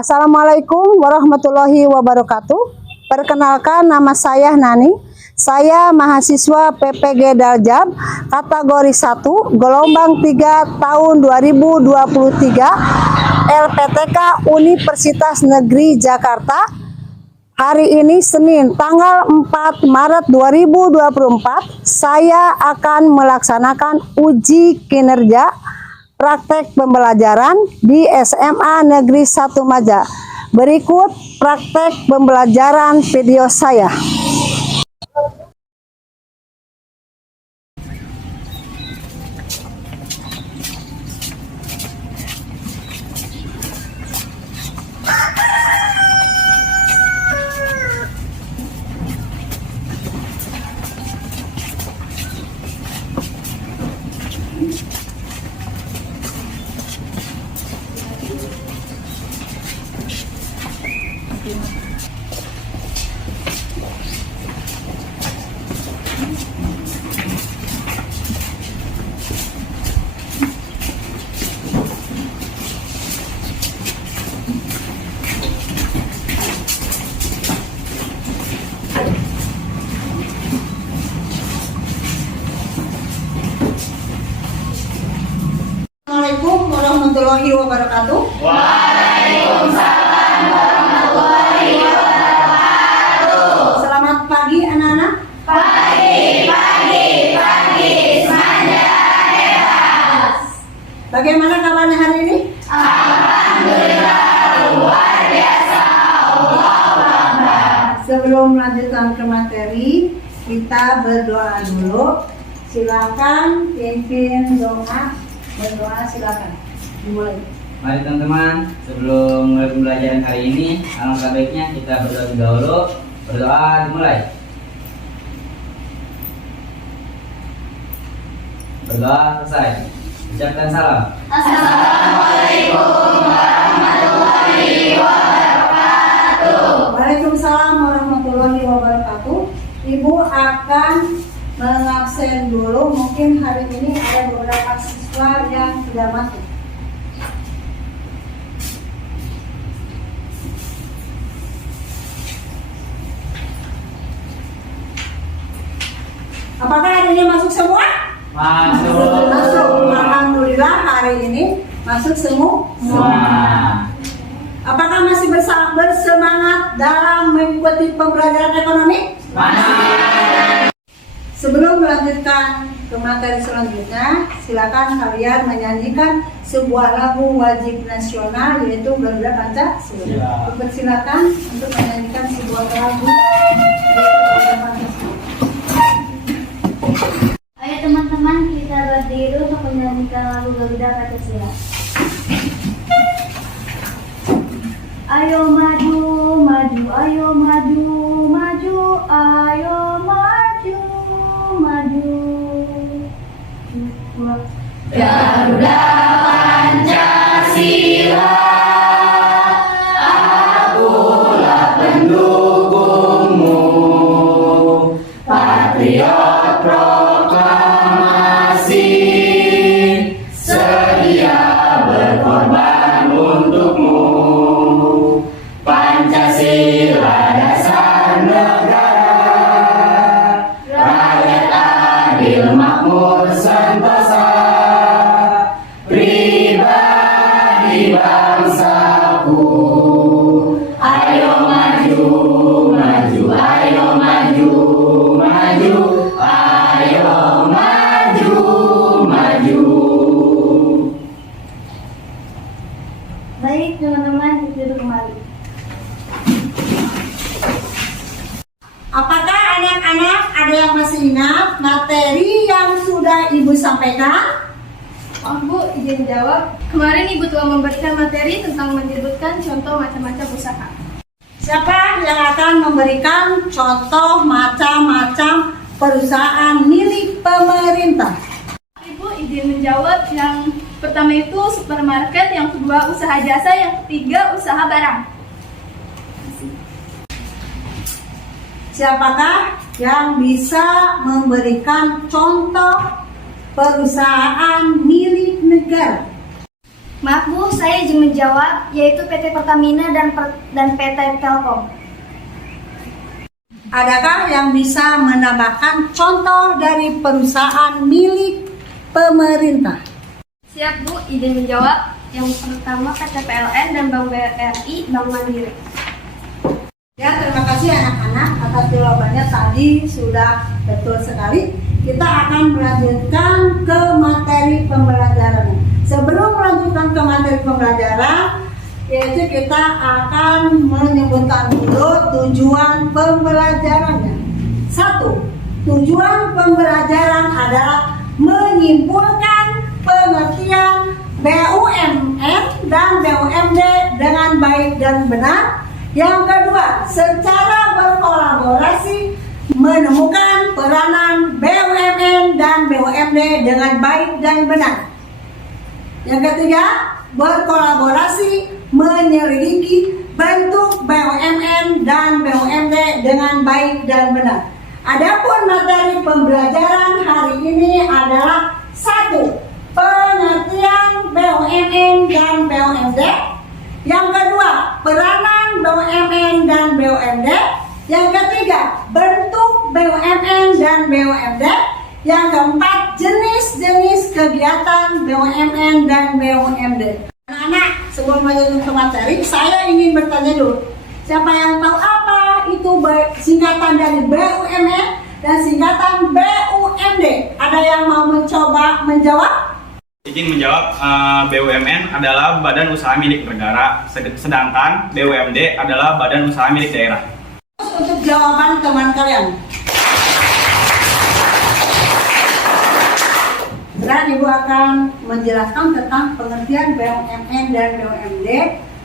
Assalamualaikum warahmatullahi wabarakatuh. Perkenalkan, nama saya Nani. Saya mahasiswa PPG Daljab kategori 1 gelombang 3 tahun 2023 LPTK Universitas Negeri Jakarta. Hari ini Senin tanggal 4 Maret 2024 saya akan melaksanakan uji kinerja praktek pembelajaran di SMA Negeri 1 Maja. Berikut praktek pembelajaran video saya. Assalamualaikum warahmatullahi wabarakatuh. Waalaikumsalam warahmatullahi wabarakatuh. Selamat pagi anak-anak. Pagi. Semuanya bebas. Bagaimana kabarnya hari ini? Alhamdulillah luar biasa. Allahu Akbar. Sebelum melanjutkan ke materi, kita berdoa dulu. Silakan pimpin doa. Berdoa silakan. Dimulai. Mari teman-teman, sebelum mulai pembelajaran hari ini, alangkah baiknya kita berdoa dahulu. Berdoa dimulai. Berdoa selesai. Ucapkan salam. Assalamualaikum warahmatullahi wabarakatuh. Waalaikumsalam warahmatullahi wabarakatuh. Ibu akan mengabsen dulu. Mungkin hari ini ada beberapa siswa yang tidak masuk. Apakah hari ini masuk semua? Masuk. Alhamdulillah hari ini masuk semua. Apakah masih bersemangat dalam mengikuti pembelajaran ekonomi? Sebelum melanjutkan ke materi selanjutnya, silakan kalian menyanyikan sebuah lagu wajib nasional, yaitu Garuda Pancasila. Dipersilakan untuk menyanyikan sebuah lagu yaitu Garuda Pancasila. Ayo teman-teman, kita berdiri untuk menyanyikan lagu Garuda Pancasila. Ayo maju, maju, ayo maju, maju, ayo maju, maju. Garuda Pancasila, akulah pendukungmu, patriot proklamasi, sedia berkorban untukmu. Pancasila dasar negara, rakyat adil makmur sentosa, pribadi bangsaku. Ayo maju, maju, ayo maju, maju, ayo maju, maju. Baik teman-teman, duduk kembali. Apakah anak-anak ada yang masih ingat materi yang sudah Ibu sampaikan? Oh Bu, izin jawab. Kemarin Ibu telah memberikan materi tentang menyebutkan contoh macam-macam usaha. Siapa yang akan memberikan contoh macam-macam perusahaan milik pemerintah? Ibu izin menjawab. Yang pertama itu supermarket, yang kedua usaha jasa, yang ketiga usaha barang. Siapakah yang bisa memberikan contoh perusahaan milik negara? Maaf Bu, saya izin menjawab, yaitu PT Pertamina dan PT Telkom. Adakah yang bisa menambahkan contoh dari perusahaan milik pemerintah? Siap Bu, izin menjawab. Yang pertama PT PLN dan Bank BRI, Bank Mandiri. Ya, terima kasih anak-anak atas jawabannya tadi sudah betul sekali. Kita akan melanjutkan ke materi pembelajaran. Sebelum melanjutkan ke materi pembelajaran, yaitu kita akan menyebutkan dulu tujuan pembelajarannya. 1. Tujuan pembelajaran adalah menyimpulkan pengertian BUMN dan BUMD dengan baik dan benar. Yang kedua, secara berkolaborasi menemukan peranan BUMN dan BUMD dengan baik dan benar. Yang ketiga, berkolaborasi menyelidiki bentuk BUMN dan BUMD dengan baik dan benar. Adapun materi pembelajaran hari ini adalah 1. Pengertian BUMN dan BUMD. Yang kedua, peranan BUMN dan BUMD. Yang ketiga, bentuk BUMN dan BUMD. Yang keempat, jenis-jenis kegiatan BUMN dan BUMD. Anak-anak, sebelum lanjut ke materi, saya ingin bertanya dulu. Siapa yang tahu apa itu singkatan dari BUMN dan singkatan BUMD? Ada yang mau mencoba menjawab? Izin menjawab, BUMN adalah badan usaha milik negara, sedangkan BUMD adalah badan usaha milik daerah. Untuk jawaban teman kalian. Sekarang Ibu akan menjelaskan tentang pengertian BUMN dan BUMD,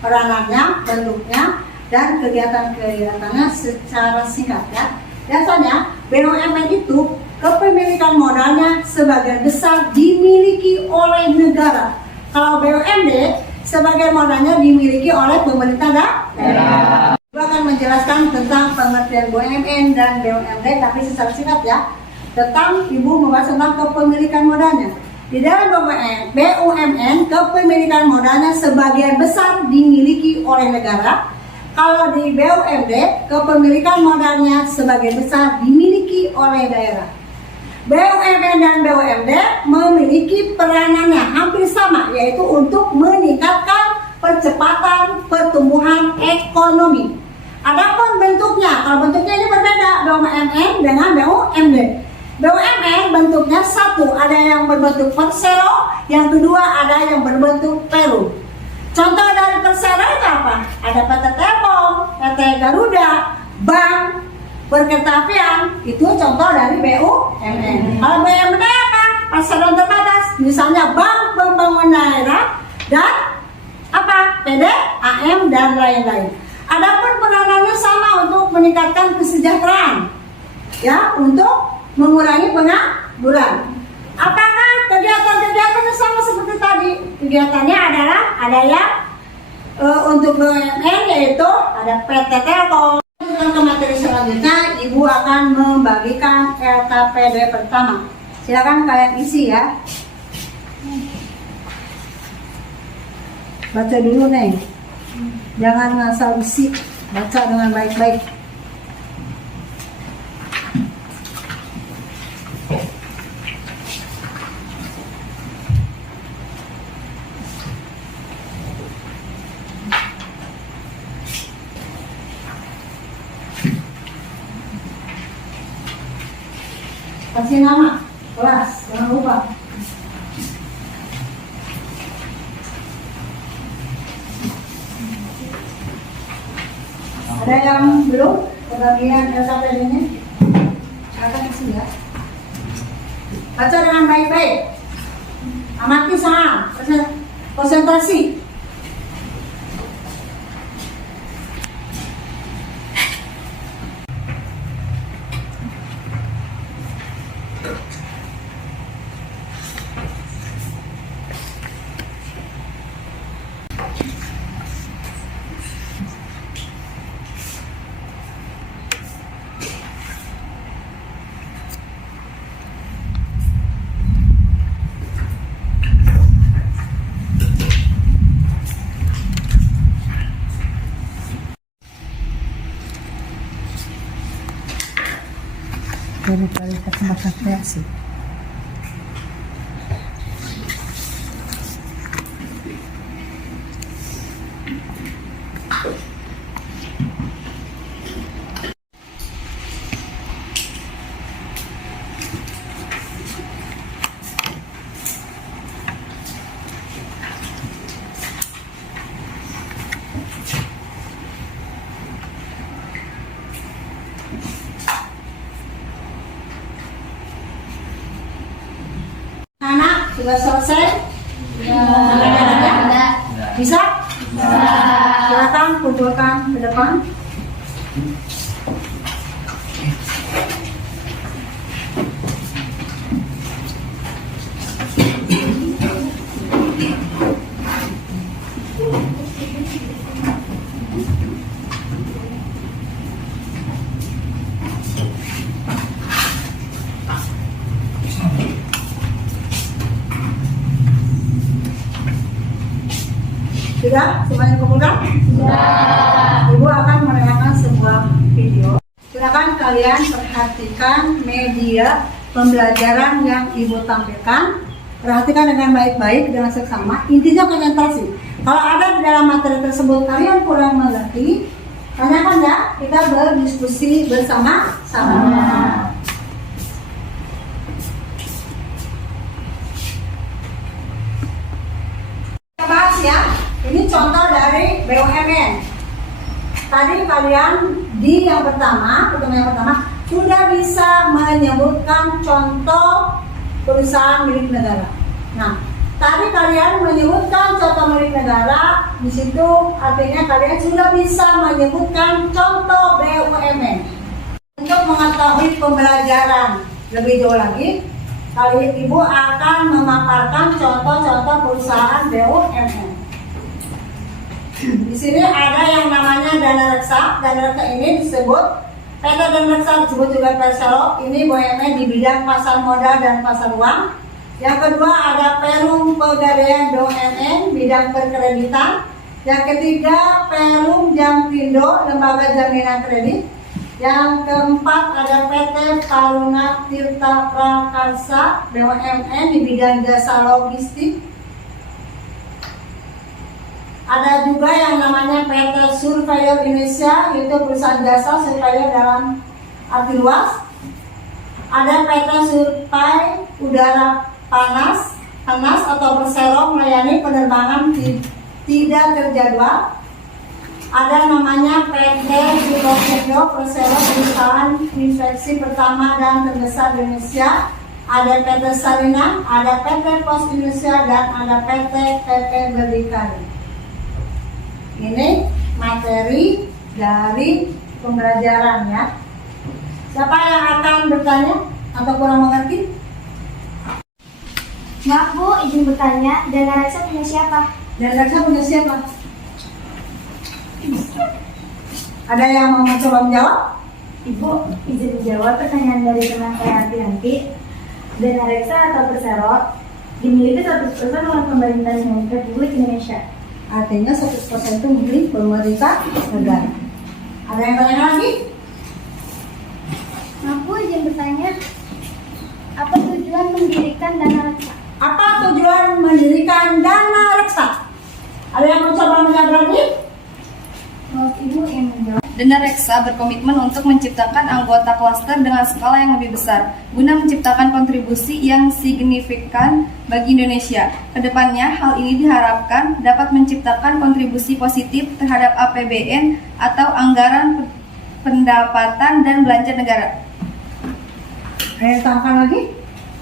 peranannya, bentuknya, dan kegiatan-kegiatannya secara singkat ya. Biasanya BUMN itu kepemilikan modalnya sebagian besar dimiliki oleh negara. Kalau BUMD sebagian modalnya dimiliki oleh pemerintah daerah. Ibu akan menjelaskan tentang pengertian BUMN dan BUMD, tapi secara singkat ya. Tentang Ibu membahas tentang kepemilikan modalnya. Di dalam BUMN, kepemilikan modalnya sebagian besar dimiliki oleh negara. Kalau di BUMD, kepemilikan modalnya sebagian besar dimiliki oleh daerah. BUMN dan BUMD memiliki peranannya hampir sama, yaitu untuk meningkatkan percepatan pertumbuhan ekonomi. Adapun bentuknya, kalau bentuknya ini berbeda BUMN dengan BUMD. BUMN bentuknya 1, ada yang berbentuk persero, yang kedua ada yang berbentuk peru. Contoh dari persero itu apa? Ada PT Telkom, PT Garuda, bank, perkereta-apian, itu contoh dari BUMN. Kalau BUMD apa? Persero terbatas, misalnya Bank Pembangunan Daerah dan apa? PDAM dan lain-lain. Adapun peranannya sama untuk meningkatkan kesejahteraan, ya, untuk mengurangi pengangguran. Apakah kegiatan-kegiatannya sama seperti tadi? Kegiatannya adalah ada yang untuk BUMN, yaitu ada PT Telkom. Ke materi selanjutnya, Ibu akan membagikan LKPD pertama. Silakan kalian isi ya. Baca dulu nih, jangan ngasal isi, baca dengan baik-baik. Kasih nama kelas, jangan lupa. Ada yang belum kebagian LKPD-nya? Akan isi ya. Baca dengan baik-baik. Amati saham, konsentrasi. Materi kualitas tempat kreasi. Anak sudah selesai? Ada. Bisa? Silakan kumpulkan ke depan. Sudah? Semuanya kumpulkan? Sudah. Ibu akan menayangkan sebuah video. Silakan kalian perhatikan media pembelajaran yang Ibu tampilkan. Perhatikan dengan baik-baik, dengan seksama. Intinya konsentrasi. Kalau ada di dalam materi tersebut kalian kurang mengerti, tanyakan ya. Kita berdiskusi bersama-sama. Kita bahas ya. Ini contoh dari BUMN. Tadi kalian di yang pertama sudah bisa menyebutkan contoh perusahaan milik negara. Nah, tadi kalian menyebutkan contoh milik negara, di situ artinya kalian sudah bisa menyebutkan contoh BUMN. Untuk mengetahui pembelajaran lebih jauh lagi, Ibu akan memaparkan contoh-contoh perusahaan BUMN. Di sini ada yang namanya dana reksa. Dana reksa ini disebut PT Dana Reksa, disebut juga Persero. Ini BUMN di bidang pasar modal dan pasar uang. Yang kedua ada Perum Pegadaian BUMN bidang perkreditan. Yang ketiga Perum Jampindo lembaga jaminan kredit. Yang keempat ada PT Taruna Tirta Prakarsa BUMN di bidang jasa logistik. Ada juga yang namanya PT Surveyor Indonesia, yaitu perusahaan jasa surveyor dalam arti luas. Ada PT Survei Udara Panas atau Persero melayani penerbangan tidak terjadwal. Ada namanya PT Surosedo Persero perusahaan infeksi pertama dan terbesar di Indonesia. Ada PT Sarina, ada PT Pos Indonesia, dan ada PT PP Berdikari. Ini materi dari pembelajaran ya. Siapa yang akan bertanya atau kurang mengerti? Maaf Bu, izin bertanya, dana reksa punya siapa? Dana reksa punya siapa? Ada yang mau mencoba menjawab? Ibu, izin menjawab pertanyaan dari teman saya nanti. Dana reksa atau Persero dimiliki 100% oleh pemerintah Republik Indonesia. Artinya 100% itu milik pemerintah negara. Ada yang tanya lagi? Maaf Bu, izin bertanya, apa tujuan mendirikan dana reksa? Apa tujuan mendirikan dana reksa? Ada yang mencoba menjawab lagi? Maaf Ibu yang menjawab. Dana Reksa berkomitmen untuk menciptakan anggota klaster dengan skala yang lebih besar, guna menciptakan kontribusi yang signifikan bagi Indonesia. Kedepannya, hal ini diharapkan dapat menciptakan kontribusi positif terhadap APBN atau anggaran pendapatan dan belanja negara. Ada yang tambahkan lagi?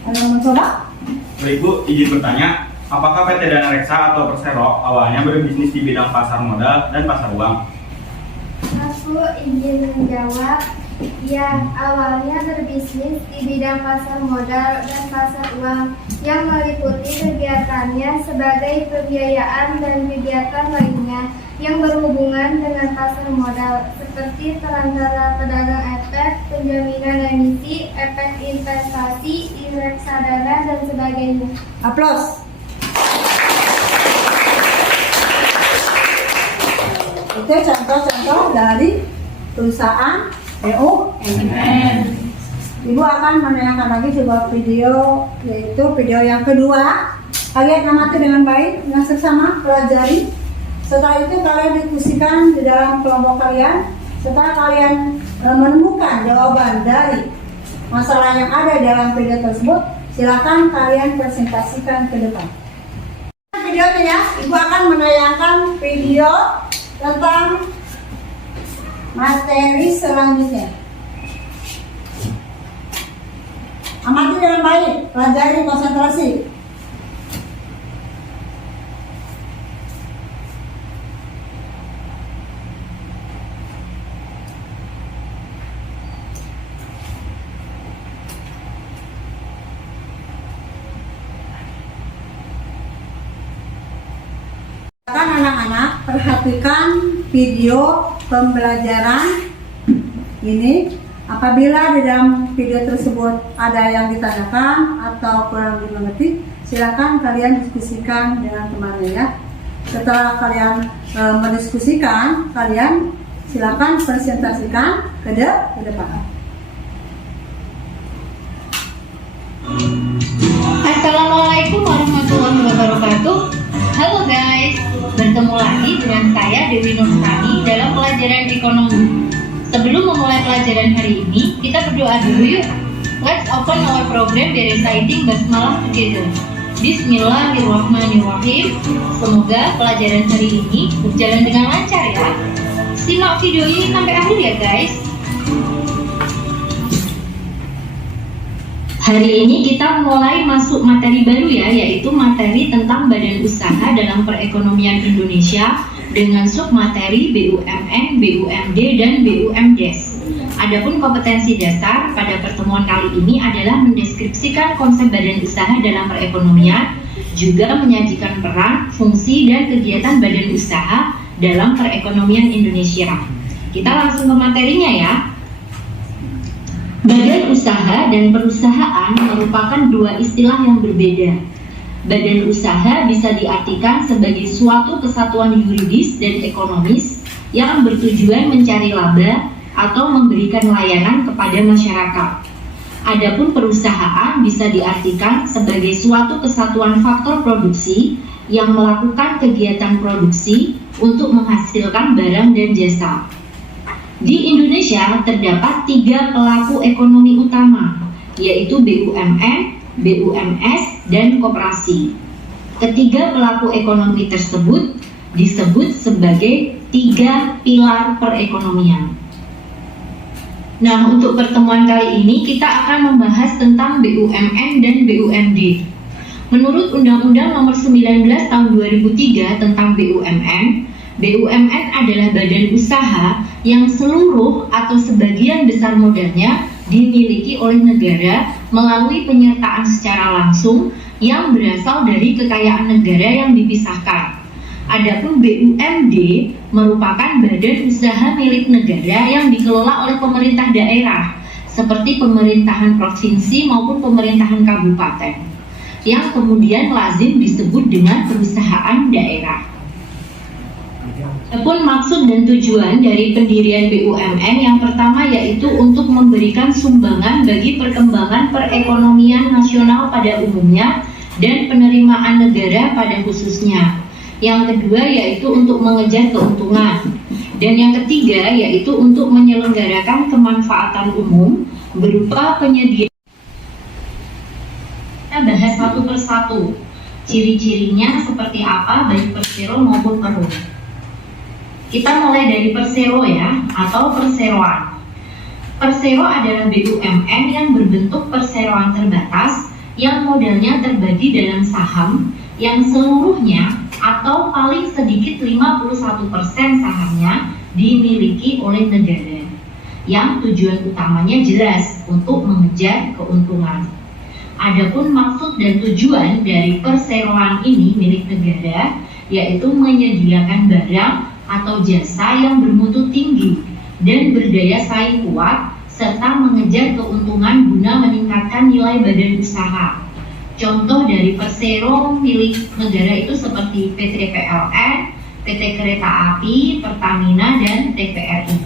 Ada yang mencoba? Baik Bu, izin bertanya, apakah PT Dana Reksa atau Persero awalnya berbisnis di bidang pasar modal dan pasar uang? Aku izin menjawab, ya awalnya berbisnis di bidang pasar modal dan pasar uang yang meliputi kegiatannya sebagai pembiayaan dan kegiatan lainnya yang berhubungan dengan pasar modal seperti perantara pedagang efek, penjaminan emisi, efek investasi, reksadana dan sebagainya. Aplaus. Itu contoh-contoh dari perusahaan BUMN. Ibu akan menayangkan lagi sebuah video, yaitu video yang kedua. Kalian amati dengan baik, dengan seksama, pelajari. Setelah itu kalian diskusikan di dalam kelompok kalian. Setelah kalian menemukan jawaban dari masalah yang ada dalam video tersebut, silakan kalian presentasikan ke depan. Videonya ya, Ibu akan menayangkan video tentang materi selanjutnya. Amati dengan baik, pelajari, konsentrasi. Anak-anak, perhatikan video pembelajaran ini. Apabila di dalam video tersebut ada yang ditanyakan atau kurang dimengerti, silakan kalian diskusikan dengan temannya ya. Setelah kalian mendiskusikan, kalian silakan presentasikan ke depan. Assalamualaikum warahmatullahi wabarakatuh. Halo guys, bertemu lagi dengan saya Dewi Nurtani dalam pelajaran ekonomi. Sebelum memulai pelajaran hari ini, kita berdoa dulu yuk. Let's open our program by reciting basmalah together. Bismillahirrahmanirrahim. Semoga pelajaran hari ini berjalan dengan lancar ya. Simak video ini sampai akhir ya guys. Hari ini kita mulai masuk materi baru ya, yaitu materi tentang badan usaha dalam perekonomian Indonesia dengan submateri BUMN, BUMD, dan BUMDes. Adapun kompetensi dasar pada pertemuan kali ini adalah mendeskripsikan konsep badan usaha dalam perekonomian, juga menyajikan peran, fungsi, dan kegiatan badan usaha dalam perekonomian Indonesia. Kita langsung ke materinya ya. Badan usaha dan perusahaan merupakan dua istilah yang berbeda. Badan usaha bisa diartikan sebagai suatu kesatuan yuridis dan ekonomis yang bertujuan mencari laba atau memberikan layanan kepada masyarakat. Adapun perusahaan bisa diartikan sebagai suatu kesatuan faktor produksi yang melakukan kegiatan produksi untuk menghasilkan barang dan jasa. Di Indonesia terdapat 3 pelaku ekonomi utama, yaitu BUMN, BUMS, dan koperasi. Ketiga pelaku ekonomi tersebut disebut sebagai 3 pilar perekonomian. Nah, untuk pertemuan kali ini kita akan membahas tentang BUMN dan BUMD. Menurut Undang-Undang Nomor 19 Tahun 2003 tentang BUMN, BUMN adalah badan usaha yang seluruh atau sebagian besar modalnya dimiliki oleh negara melalui penyertaan secara langsung yang berasal dari kekayaan negara yang dipisahkan. Adapun BUMD merupakan badan usaha milik negara yang dikelola oleh pemerintah daerah seperti pemerintahan provinsi maupun pemerintahan kabupaten, yang kemudian lazim disebut dengan perusahaan daerah. Adapun maksud dan tujuan dari pendirian BUMN yang pertama yaitu untuk memberikan sumbangan bagi perkembangan perekonomian nasional pada umumnya dan penerimaan negara pada khususnya. Yang kedua yaitu untuk mengejar keuntungan. Dan yang ketiga yaitu untuk menyelenggarakan kemanfaatan umum berupa penyediaan. Kita bahas satu persatu. Ciri-cirinya seperti apa baik persero maupun perum. Kita mulai dari persero ya, atau perseroan. Persero adalah BUMN yang berbentuk perseroan terbatas yang modalnya terbagi dalam saham yang seluruhnya atau paling sedikit 51% sahamnya dimiliki oleh negara, yang tujuan utamanya jelas untuk mengejar keuntungan. Adapun maksud dan tujuan dari perseroan ini milik negara yaitu menyediakan barang atau jasa yang bermutu tinggi dan berdaya saing kuat serta mengejar keuntungan guna meningkatkan nilai badan usaha. Contoh dari persero milik negara itu seperti PT PLN, PT Kereta Api, Pertamina, dan TVRI.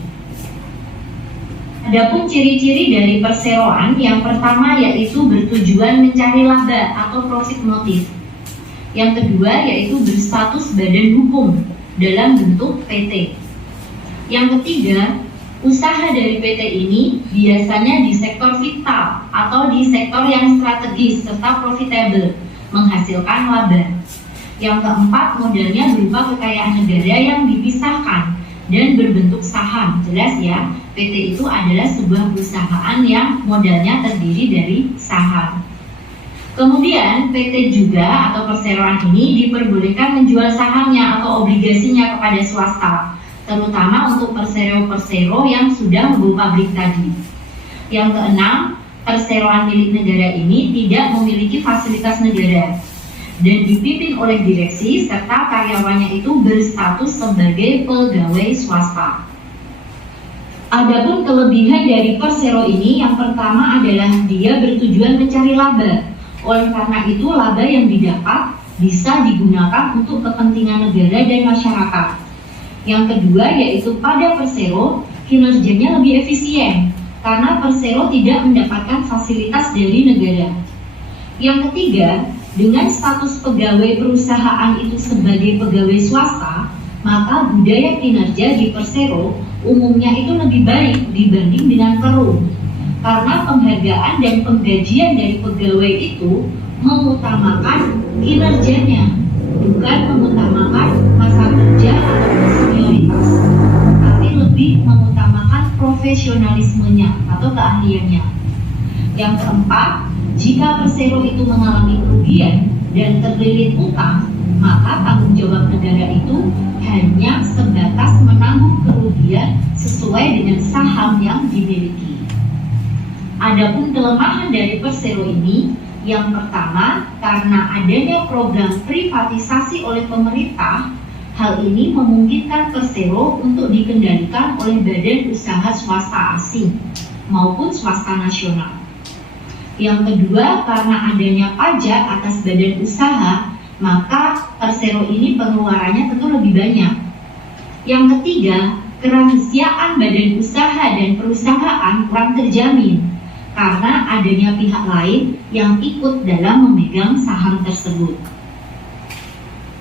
Adapun ciri-ciri dari perseroan, yang pertama yaitu bertujuan mencari laba atau profit motive. Yang kedua yaitu berstatus badan hukum dalam bentuk PT. Yang ketiga, usaha dari PT ini biasanya di sektor vital atau di sektor yang strategis serta profitable, menghasilkan laba. Yang keempat, modalnya berupa kekayaan negara yang dipisahkan dan berbentuk saham. Jelas ya, PT itu adalah sebuah perusahaan yang modalnya terdiri dari saham. Kemudian PT juga atau perseroan ini diperbolehkan menjual sahamnya atau obligasinya kepada swasta, terutama untuk persero-persero yang sudah membawa pabrik tadi. Yang keenam, perseroan milik negara ini tidak memiliki fasilitas negara dan dipimpin oleh direksi serta karyawannya itu berstatus sebagai pegawai swasta. Adapun kelebihan dari persero ini, yang pertama adalah dia bertujuan mencari laba. Oleh karena itu, laba yang didapat bisa digunakan untuk kepentingan negara dan masyarakat. Yang kedua yaitu pada persero, kinerjanya lebih efisien karena persero tidak mendapatkan fasilitas dari negara. Yang ketiga, dengan status pegawai perusahaan itu sebagai pegawai swasta, maka budaya kinerja di persero umumnya itu lebih baik dibanding dengan perum. Karena penghargaan dan penggajian dari pegawai itu mengutamakan kinerjanya, bukan mengutamakan masa kerja atau senioritas, tapi lebih mengutamakan profesionalismenya atau keahliannya. Yang keempat, jika persero itu mengalami kerugian dan terlilit utang, maka tanggung jawab negara itu hanya sebatas menanggung kerugian sesuai dengan saham yang dimiliki. Adapun kelemahan dari persero ini, yang pertama, karena adanya program privatisasi oleh pemerintah, hal ini memungkinkan persero untuk dikendalikan oleh badan usaha swasta asing maupun swasta nasional. Yang kedua, karena adanya pajak atas badan usaha, maka persero ini pengeluarannya tentu lebih banyak. Yang ketiga, kerahasiaan badan usaha dan perusahaan kurang terjamin karena adanya pihak lain yang ikut dalam memegang saham tersebut.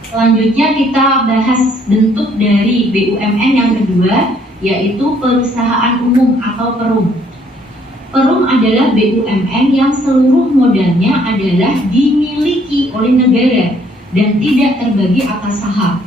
Selanjutnya kita bahas bentuk dari BUMN yang kedua, yaitu perusahaan umum atau perum. Perum adalah BUMN yang seluruh modalnya adalah dimiliki oleh negara dan tidak terbagi atas saham.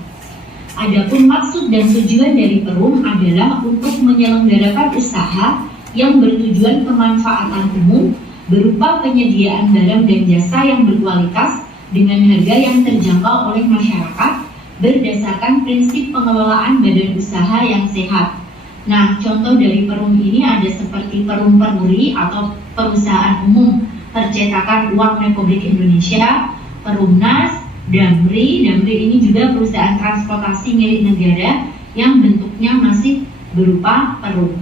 Adapun maksud dan tujuan dari perum adalah untuk menyelenggarakan usaha yang bertujuan kemanfaatan umum berupa penyediaan barang dan jasa yang berkualitas dengan harga yang terjangkau oleh masyarakat berdasarkan prinsip pengelolaan badan usaha yang sehat. Nah, contoh dari perum ini ada seperti Perum Peruri atau Perusahaan Umum Percetakan Uang Republik Indonesia, Perumnas, Damri ini juga perusahaan transportasi milik negara yang bentuknya masih berupa perum.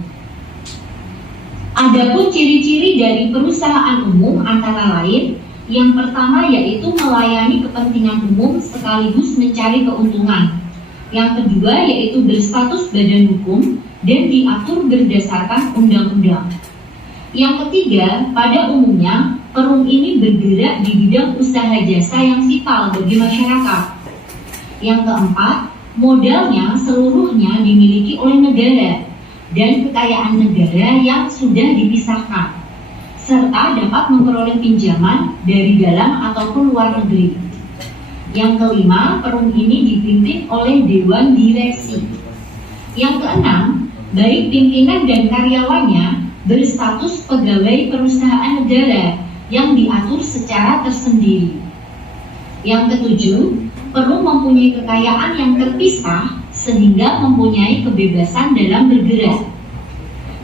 Adapun ciri-ciri dari perusahaan umum antara lain, yang pertama yaitu melayani kepentingan umum sekaligus mencari keuntungan. Yang kedua yaitu berstatus badan hukum dan diatur berdasarkan undang-undang. Yang ketiga, pada umumnya perum ini bergerak di bidang usaha jasa yang vital bagi masyarakat. Yang keempat, modalnya seluruhnya dimiliki oleh negara dan kekayaan negara yang sudah dipisahkan, serta dapat memperoleh pinjaman dari dalam ataupun luar negeri. Yang kelima, perum ini dipimpin oleh Dewan Direksi. Yang keenam, baik pimpinan dan karyawannya berstatus pegawai perusahaan negara yang diatur secara tersendiri. Yang ketujuh, perum mempunyai kekayaan yang terpisah sehingga mempunyai kebebasan dalam bergerak.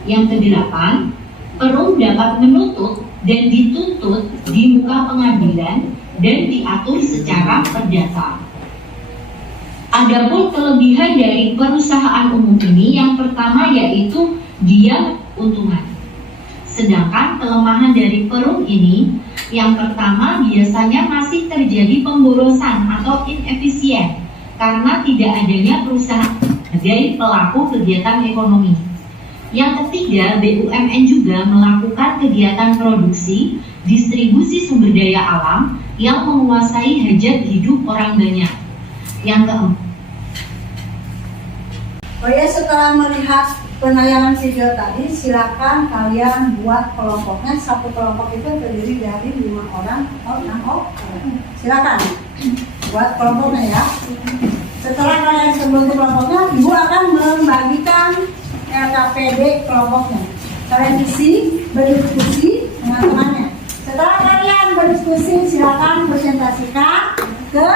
Yang kedelapan, perum dapat menuntut dan dituntut di muka pengadilan dan diatur secara perdata. Adapun kelebihan dari perusahaan umum ini, yang pertama yaitu dia untungan. Sedangkan kelemahan dari perum ini, yang pertama biasanya masih terjadi pemborosan atau inefisien karena tidak adanya perusahaan sebagai pelaku kegiatan ekonomi. Yang ketiga, BUMN juga melakukan kegiatan produksi, distribusi sumber daya alam yang menguasai hajat hidup orang banyak. Yang keempat, Oh ya, setelah melihat penayangan video tadi, silakan kalian buat kelompoknya. Satu kelompok itu terdiri dari 5 orang atau 6 orang. Silakan buat kelompoknya ya. Setelah kalian sebelum kelompoknya, ibu akan membagikan LKPD kelompoknya. Kalian isi, berdiskusi dengan temannya. Setelah kalian berdiskusi, silakan presentasikan ke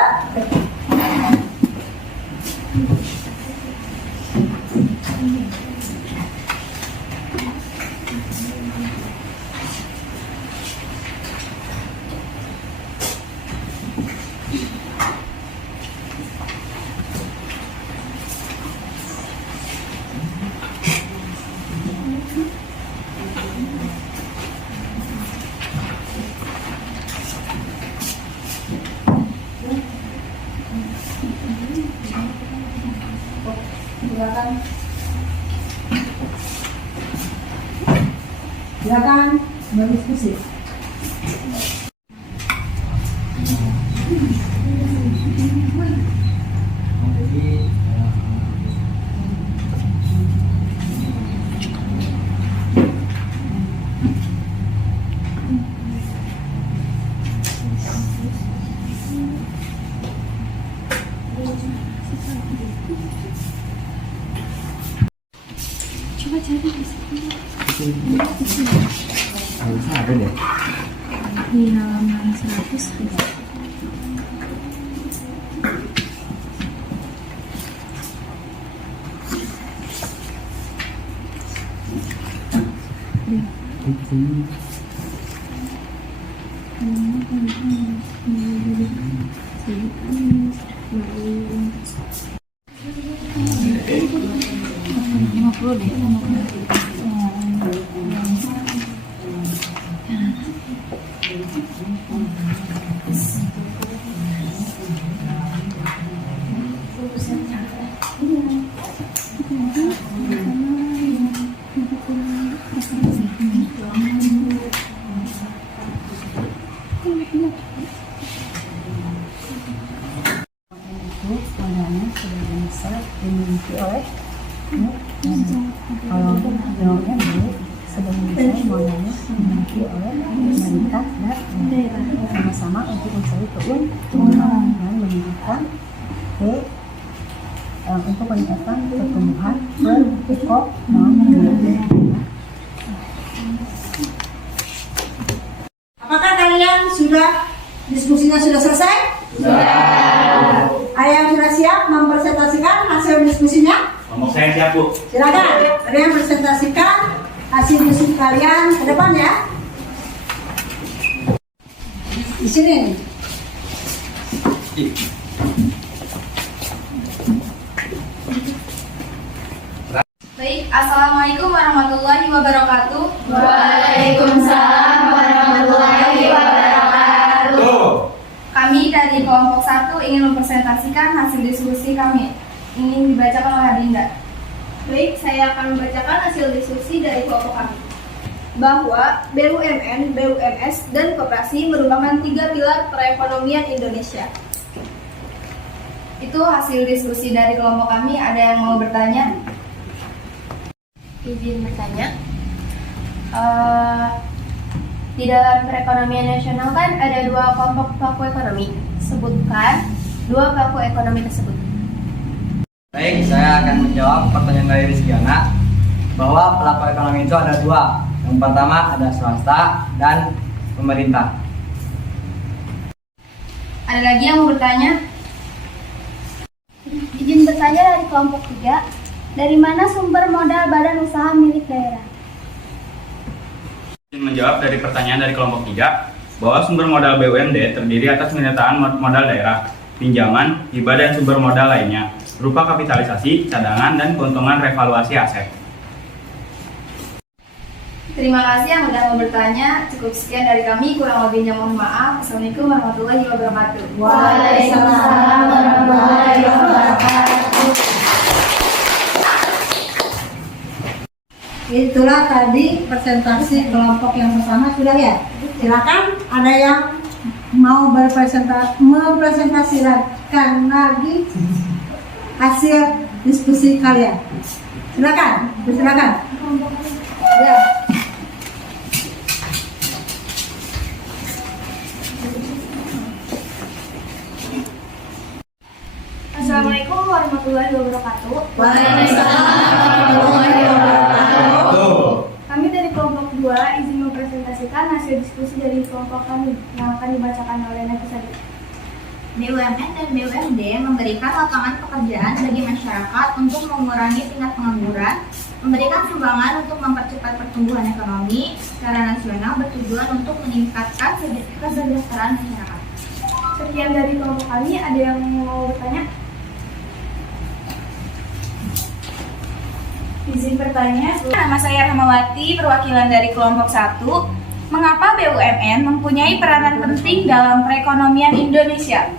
silakan berdiskusi. Harusnya ada deh. Di halaman 100. Modalnya sebagian besar dimiliki oleh kalau jawabnya dulu sebagian besar modalnya dimiliki oleh pemerintah dan daerah sama-sama untuk mencari keuntungan dan meningkatkan untuk meningkatkan pertumbuhan perekonomian. Apakah kalian diskusinya sudah selesai? Sudah. Ada yang sudah siap mempresentasikan hasil diskusinya? Kelompok saya siap, Bu. Silakan. Ada yang presentasikan hasil diskusi kalian ke depan ya. Di sini. Baik, Assalamualaikum warahmatullahi wabarakatuh. Waalaikumsalam warahmatullahi wabarakatuh. Kami dari kelompok 1 ingin mempresentasikan hasil diskusi kami. Ingin dibacakan oleh Adinda. Baik, saya akan membacakan hasil diskusi dari kelompok kami. Bahwa BUMN, BUMS, dan koperasi merupakan 3 pilar perekonomian Indonesia. Itu hasil diskusi dari kelompok kami. Ada yang mau bertanya? Izin bertanya. Di dalam perekonomian nasional kan ada 2 kelompok pelaku ekonomi. Sebutkan 2 pelaku ekonomi tersebut. Baik, saya akan menjawab pertanyaan dari Rizkyana bahwa pelaku ekonomi itu ada 2. Yang pertama ada swasta dan pemerintah. Ada lagi yang mau bertanya? Izin bertanya dari kelompok 3. Dari mana sumber modal badan usaha milik daerah? Menjawab dari pertanyaan dari kelompok 3 bahwa sumber modal BUMD terdiri atas penyertaan modal daerah, pinjaman, hibah dan sumber modal lainnya berupa kapitalisasi, cadangan, dan keuntungan revaluasi aset. Terima kasih yang sudah mau bertanya. Cukup sekian dari kami, kurang lebihnya mohon maaf. Assalamualaikum warahmatullahi wabarakatuh. Waalaikumsalam warahmatullahi wabarakatuh. itulah tadi presentasi kelompok yang pertama sudah ya. Silakan ada yang mau mempresentasikan lagi hasil diskusi kalian. Silakan, silakan. Ya. Assalamualaikum warahmatullahi wabarakatuh. Waalaikumsalam warahmatullahi wabarakatuh. Kami dari kelompok 2 izin mempresentasikan hasil diskusi dari kelompok kami yang akan dibacakan oleh Nafisa. BUMN dan BUMD memberikan lapangan pekerjaan bagi masyarakat untuk mengurangi tingkat pengangguran, memberikan sumbangan untuk mempercepat pertumbuhan ekonomi secara nasional bertujuan untuk meningkatkan kesejahteraan masyarakat. Sekian dari kelompok kami, ada yang mau bertanya? Izin bertanya. Nama saya Rahmawati, perwakilan dari kelompok 1. Mengapa BUMN mempunyai peranan penting dalam perekonomian Indonesia?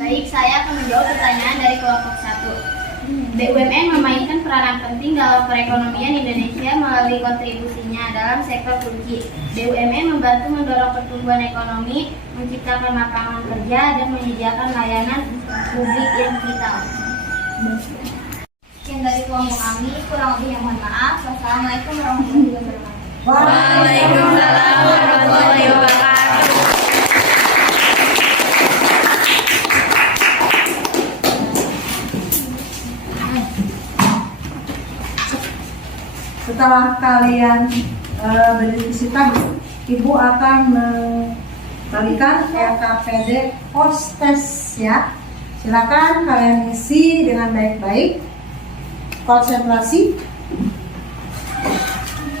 Baik, saya akan menjawab pertanyaan dari kelompok 1. BUMN memainkan peranan penting dalam perekonomian Indonesia melalui kontribusinya dalam sektor kunci. BUMN membantu mendorong pertumbuhan ekonomi, menciptakan lapangan kerja, dan menyediakan layanan publik yang vital. Sekian dari kelompok kami, kurang lebihnya mohon maaf. Wassalamualaikum warahmatullahi wabarakatuh. Waalaikumsalam warahmatullahi wabarakatuh. Setelah kalian berdiskusi tadi, Ibu akan memberikan LKPD post test ya. Silakan kalian isi dengan baik-baik, konsentrasi,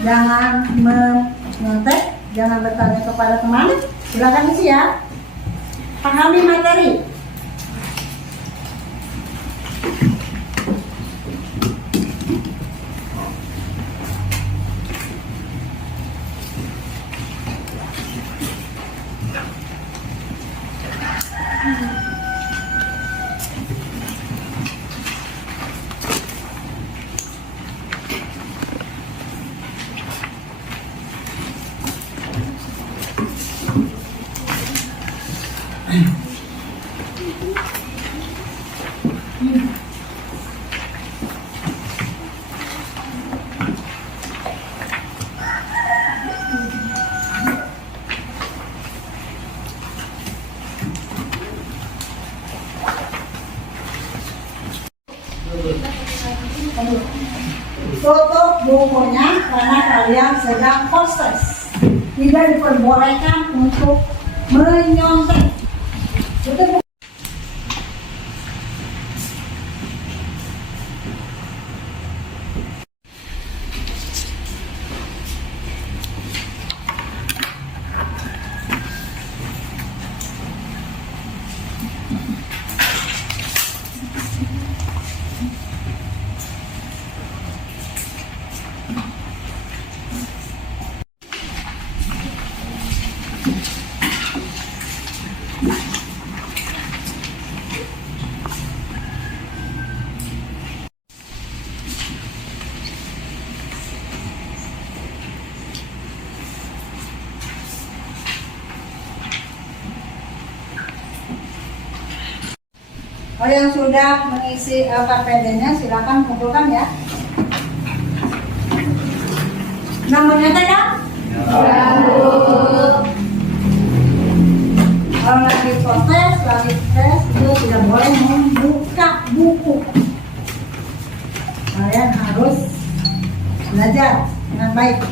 jangan menyontek, jangan bertanya kepada teman. Silakan isi ya. Pahami materi. Tutup bukunya karena kalian sedang proses. Tidak diperbolehkan untuk menyontek. Tutup buku. Yang sudah mengisi LKPD-nya silakan kumpulkan ya. Namanya tidak? Kalau lagi protes, lagi tes, itu tidak boleh membuka buku. Kalian harus belajar dengan baik.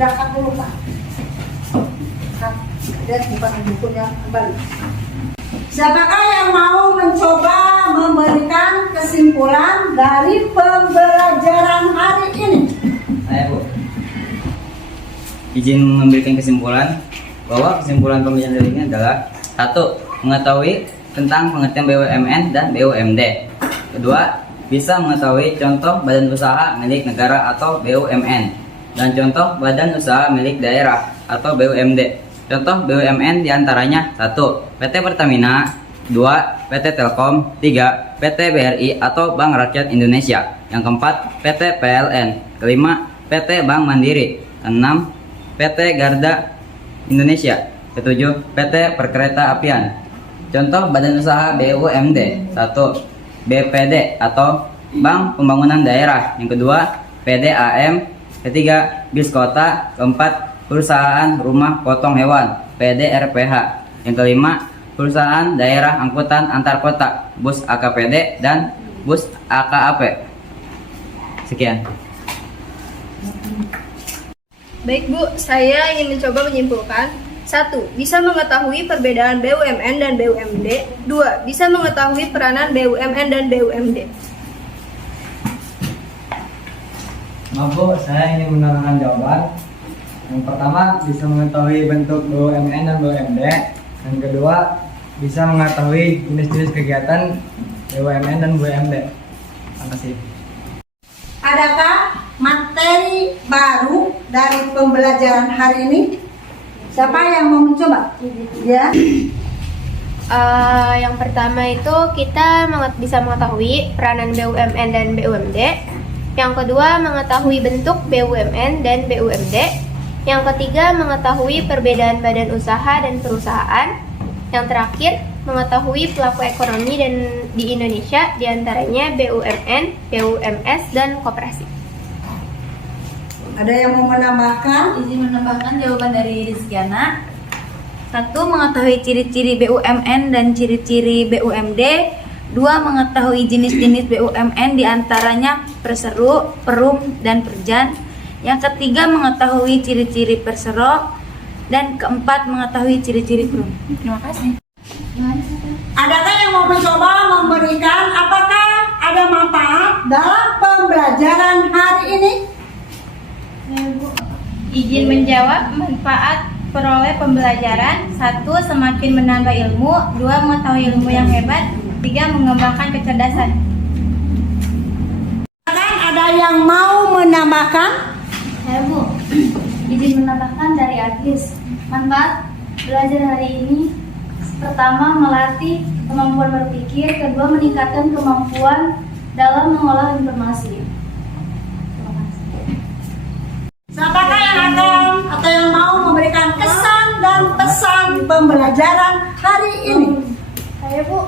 Silakan dulu Pak. Dan bukan bukunya kembali. Siapakah yang mau mencoba memberikan kesimpulan dari pembelajaran hari ini? Saya Bu. Izin memberikan kesimpulan bahwa kesimpulan pembelajaran hari ini adalah 1. Mengetahui tentang pengertian BUMN dan BUMD. 2. Bisa mengetahui contoh badan usaha milik negara atau BUMN dan contoh badan usaha milik daerah atau BUMD. Contoh BUMN diantaranya 1. PT Pertamina, 2. PT Telkom, 3. PT BRI atau Bank Rakyat Indonesia. Yang keempat, PT PLN. Kelima, PT Bank Mandiri. 6. PT Garda Indonesia. Ketujuh, PT Perkereta Apian. Contoh badan usaha BUMD. 1. BPD atau Bank Pembangunan Daerah. Yang kedua, PDAM. Ketiga, BIS Kota. Keempat, Perusahaan Rumah Potong Hewan, PDRPH. Yang kelima, Perusahaan Daerah Angkutan Antar Kota, BUS AKPD dan BUS AKAP. Sekian. Baik Bu, saya ingin mencoba menyimpulkan. 1. Bisa mengetahui perbedaan BUMN dan BUMD. 2. Bisa mengetahui peranan BUMN dan BUMD. Maaf Bu, saya ingin menerangkan jawaban. Yang pertama, bisa mengetahui bentuk BUMN dan BUMD. Yang kedua, bisa mengetahui jenis-jenis kegiatan BUMN dan BUMD. Terima kasih. Adakah materi baru dari pembelajaran hari ini? Siapa yang mau mencoba? Ya. Yang pertama itu kita bisa mengetahui peranan BUMN dan BUMD. Yang kedua, mengetahui bentuk BUMN dan BUMD. Yang ketiga, mengetahui perbedaan badan usaha dan perusahaan. Yang terakhir, mengetahui pelaku ekonomi dan di Indonesia, diantaranya BUMN, BUMS, dan koperasi. Ada yang mau menambahkan? Izin menambahkan jawaban dari Rizkyana. 1. Mengetahui ciri-ciri BUMN dan ciri-ciri BUMD. 2. Mengetahui jenis-jenis BUMN diantaranya perseru, perum, dan perjan. Yang ketiga, mengetahui ciri-ciri persero. Dan keempat, mengetahui ciri-ciri perum. Terima kasih. Adakah yang mau mencoba memberikan apakah ada manfaat dalam pembelajaran hari ini? Izin menjawab. Manfaat peroleh pembelajaran. 1. Semakin menambah ilmu. 2. Mengetahui ilmu yang hebat. 3. Mengembangkan kecerdasan. Ada yang mau menambahkan? Saya Bu, izin menambahkan dari Agis. Manfaat belajar hari ini: pertama, melatih kemampuan berpikir. Kedua, meningkatkan kemampuan dalam mengolah informasi. Terima kasih. Siapakah yang akan atau yang mau memberikan kesan dan pesan pembelajaran hari ini? Saya Bu,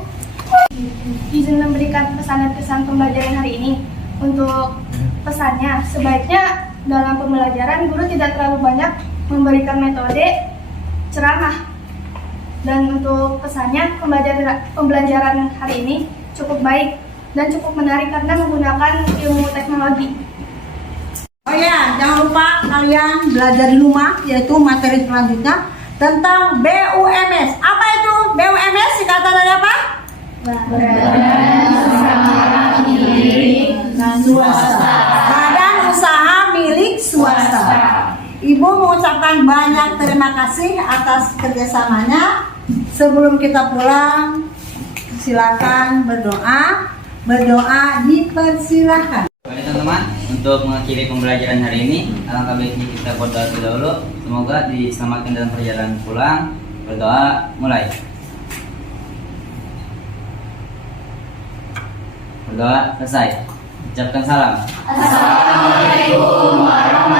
izin memberikan pesan dan kesan pembelajaran hari ini. Untuk pesannya, sebaiknya dalam pembelajaran guru tidak terlalu banyak memberikan metode ceramah. Dan untuk pesannya, pembelajaran hari ini cukup baik dan cukup menarik karena menggunakan ilmu teknologi. Oh ya, jangan lupa kalian belajar di rumah, yaitu materi selanjutnya tentang BUMS. Apa itu BUMS? Singkatan dari apa? Badan usaha milik swasta. Ibu mengucapkan banyak terima kasih atas kerjasamanya. Sebelum kita pulang, silakan berdoa. Berdoa dipersilakan. Oke teman-teman, untuk mengakhiri pembelajaran hari ini, alangkah baiknya kita berdoa terlebih dahulu. Semoga diselamatkan dalam perjalanan pulang. Berdoa mulai. Berdoa selesai. Ucapkan salam. Assalamualaikum warahmatullahi